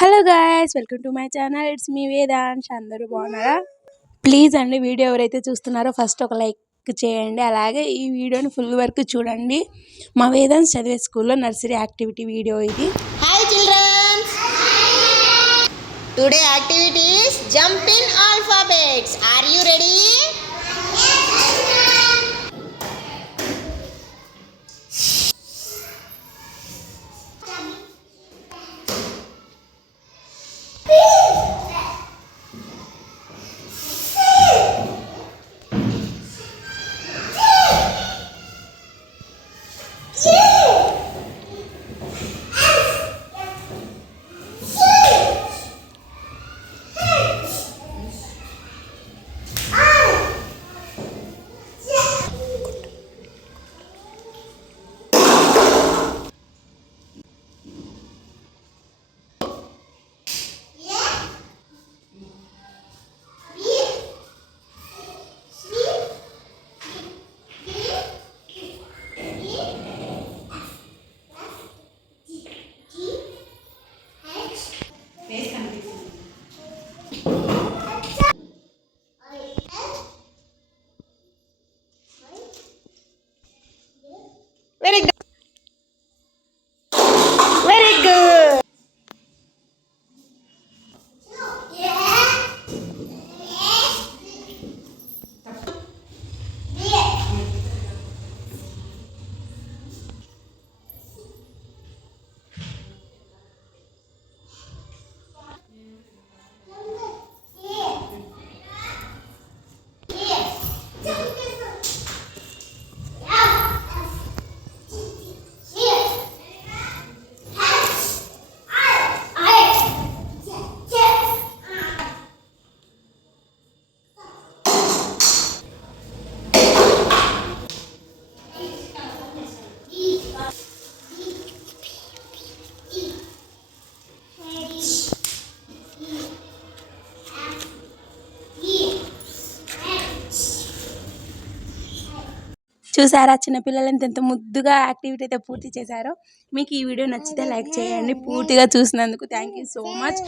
Hello guys, welcome to my channel. It's me Vedansh. అందరూ బాగున్నారా? ప్లీజ్ అండి, వీడియో ఎవరైతే చూస్తున్నారో ఫస్ట్ ఒక లైక్ చేయండి. అలాగే ఈ వీడియోని ఫుల్ వరకు చూడండి. మా వేదాంశ్ చదివే స్కూల్లో నర్సరీ యాక్టివిటీ వీడియో ఇది. Hi children. Today activity is jump in alphabets. Are you ready? Very good. Very good. చూసారా, చిన్నపిల్లలు ఎంత ముద్దుగా యాక్టివిటీ అయితే పూర్తి చేశారో. మీకు ఈ వీడియో నచ్చితే లైక్ చేయండి. పూర్తిగా చూసినందుకు థ్యాంక్ యూ సో మచ్.